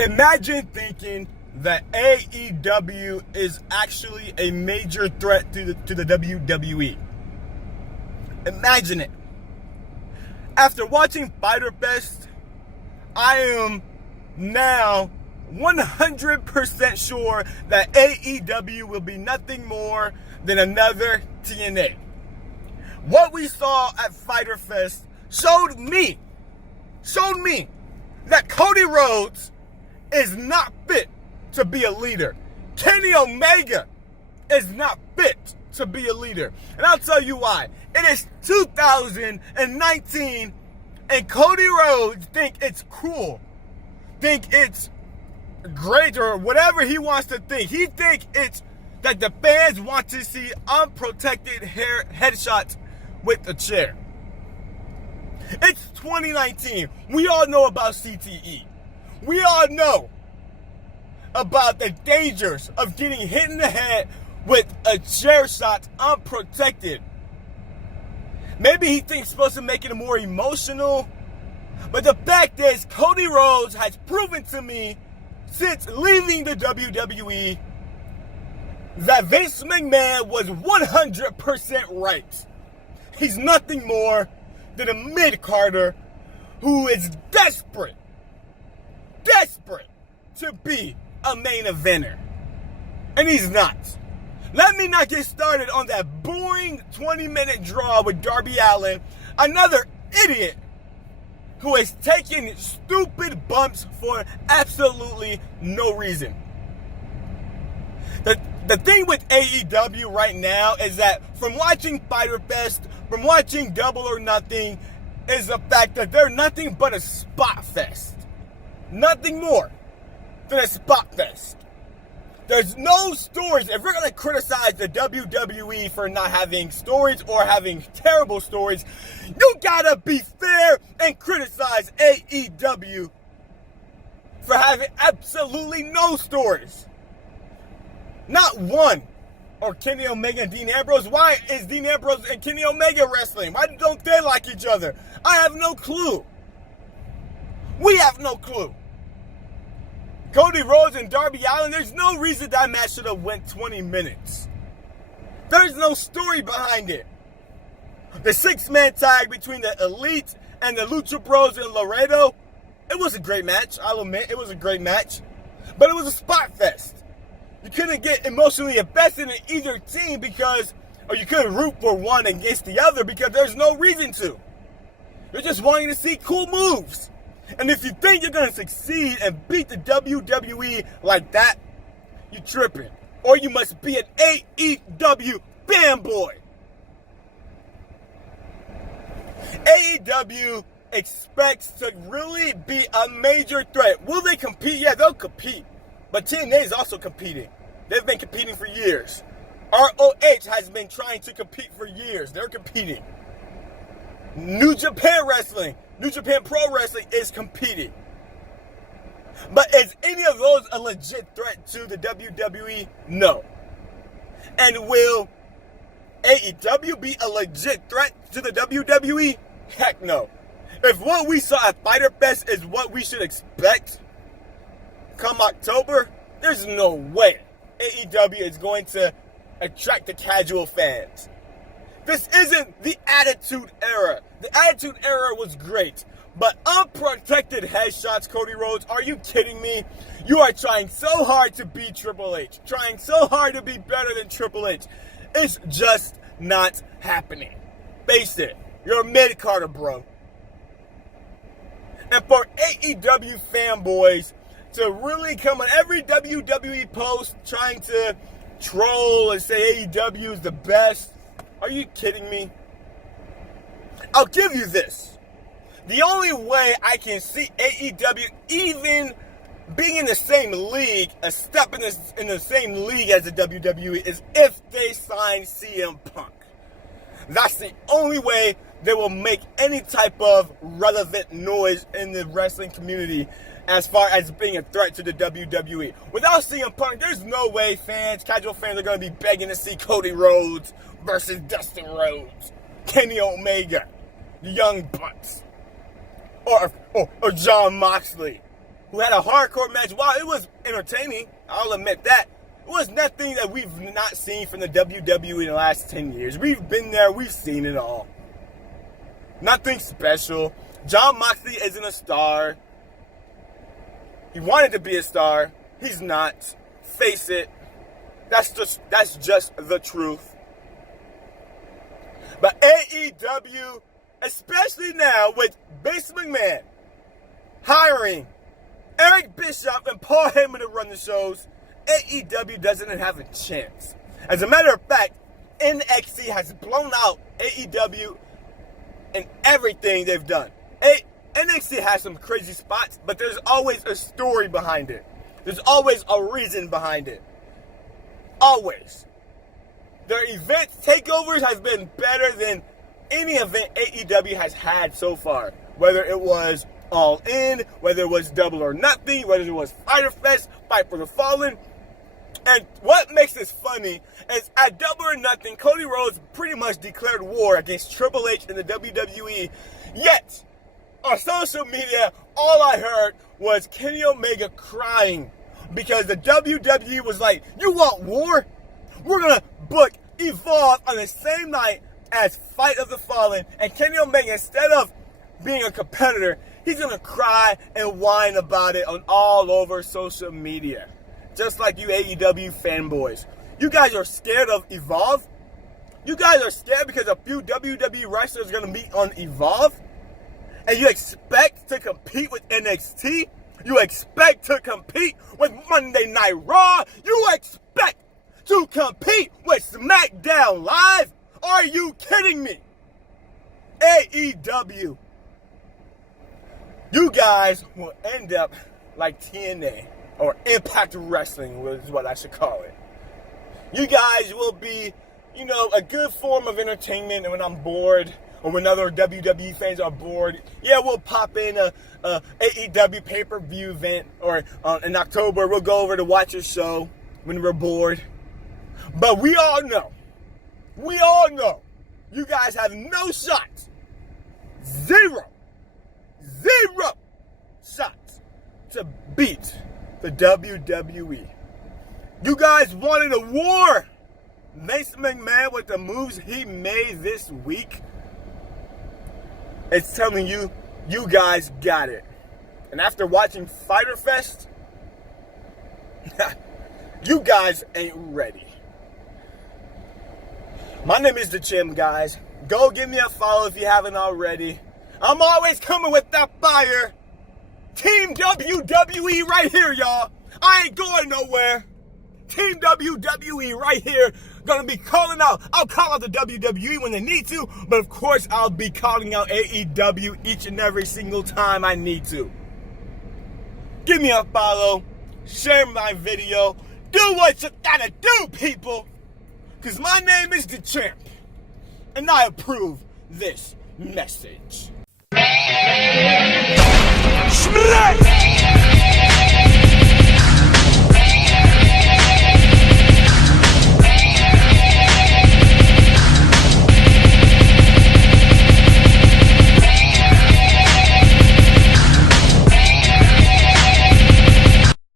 Imagine thinking that AEW is actually a major threat to the WWE. Imagine it. After watching Fyter Fest, I am now 100% sure that AEW will be nothing more than another TNA. What we saw at Fyter Fest showed me that Cody Rhodes is not fit to be a leader. Kenny Omega is not fit to be a leader. And I'll tell you why. It is 2019 and Cody Rhodes think it's cool, think it's great, or whatever he wants to think. He think it's that the fans want to see unprotected headshots with a chair. It's 2019. We all know about CTE. We all know about the dangers of getting hit in the head with a chair shot unprotected. Maybe he thinks it's supposed to make it more emotional. But the fact is, Cody Rhodes has proven to me since leaving the WWE that Vince McMahon was 100% right. He's nothing more than a mid-carder who is desperate to be a main eventer. And he's not. Let me not get started on that boring 20-minute draw with Darby Allin, another idiot who is taking stupid bumps for absolutely no reason. The thing with AEW right now is that from watching Fyter Fest, from watching Double or Nothing, is the fact that they're nothing but a spot fest. Nothing more than a spot fest. There's no stories. If we're going to criticize the WWE for not having stories or having terrible stories, you gotta be fair and criticize AEW for having absolutely no stories. Not one. Or Kenny Omega and Dean Ambrose. Why is Dean Ambrose and Kenny Omega wrestling? Why don't they like each other? I have no clue. We have no clue. Cody Rhodes and Darby Allin, there's no reason that match should have went 20 minutes. There's no story behind it. The 6-man tag between the Elite and the Lucha Bros in Laredo, it was a great match. I'll admit, it was a great match. But it was a spot fest. You couldn't get emotionally invested in either team or you couldn't root for one against the other because there's no reason to. You're just wanting to see cool moves. And if you think you're going to succeed and beat the WWE like that, you're tripping. Or you must be an AEW fanboy. AEW expects to really be a major threat. Will they compete? Yeah, they'll compete. But TNA is also competing. They've been competing for years. ROH has been trying to compete for years. They're competing. New Japan Wrestling, New Japan Pro Wrestling is competing. But is any of those a legit threat to the WWE? No. And will AEW be a legit threat to the WWE? Heck no. If what we saw at Fyter Fest is what we should expect come October, there's no way AEW is going to attract the casual fans. This isn't the Attitude Era. The Attitude Era was great. But unprotected headshots, Cody Rhodes, are you kidding me? You are trying so hard to beat Triple H. Trying so hard to be better than Triple H. It's just not happening. Face it. You're a mid-carder, bro. And for AEW fanboys to really come on every WWE post trying to troll and say AEW is the best, are you kidding me? I'll give you this. The only way I can see AEW even being in the same league, a step in the same league as the WWE, is if they sign CM Punk. That's the only way they will make any type of relevant noise in the wrestling community as far as being a threat to the WWE. Without CM Punk, there's no way casual fans are going to be begging to see Cody Rhodes versus Dustin Rhodes, Kenny Omega, the Young Bucks, or Jon Moxley who had a hardcore match. While it was entertaining, I'll admit that, it was nothing that we've not seen from the WWE in the last 10 years. We've been there, we've seen it all. Nothing special. Jon Moxley isn't a star. He wanted to be a star. He's not. Face it. That's just the truth. But AEW, especially now with Vince McMahon hiring Eric Bischoff and Paul Heyman to run the shows, AEW doesn't have a chance. As a matter of fact, NXT has blown out AEW in everything they've done. NXT has some crazy spots, but there's always a story behind it. There's always a reason behind it. Always. Their event takeovers has been better than any event AEW has had so far. Whether it was All In, whether it was Double or Nothing, whether it was Fyter Fest, Fight for the Fallen. And what makes this funny is at Double or Nothing, Cody Rhodes pretty much declared war against Triple H and the WWE. Yet, on social media, all I heard was Kenny Omega crying because the WWE was like, you want war? We're going to book Evolve on the same night as Fight of the Fallen. And Kenny Omega, instead of being a competitor, he's going to cry and whine about it on all over social media. Just like you AEW fanboys. You guys are scared of Evolve? You guys are scared because a few WWE wrestlers are going to be on Evolve? And you expect to compete with NXT? You expect to compete with Monday Night Raw? You expect to compete with SmackDown Live? Are you kidding me? AEW. You guys will end up like TNA, or Impact Wrestling is what I should call it. You guys will be, a good form of entertainment, and when I'm bored, or when other WWE fans are bored, yeah, we'll pop in a AEW pay-per-view event, or in October, we'll go over to watch a show when we're bored. But we all know, you guys have no shots. Zero shots to beat the WWE. You guys wanted a war. Vince McMahon, with the moves he made this week, it's telling you, you guys got it. And after watching Fyter Fest, you guys ain't ready. My name is DaChamp, guys. Go give me a follow if you haven't already. I'm always coming with that fire. Team WWE right here, y'all. I ain't going nowhere. Team WWE right here. Gonna be calling out. I'll call out the WWE when they need to, but of course I'll be calling out AEW each and every single time I need to. Give me a follow. Share my video. Do what you gotta do, people. Because my name is DaChamp. And I approve this message. Smack!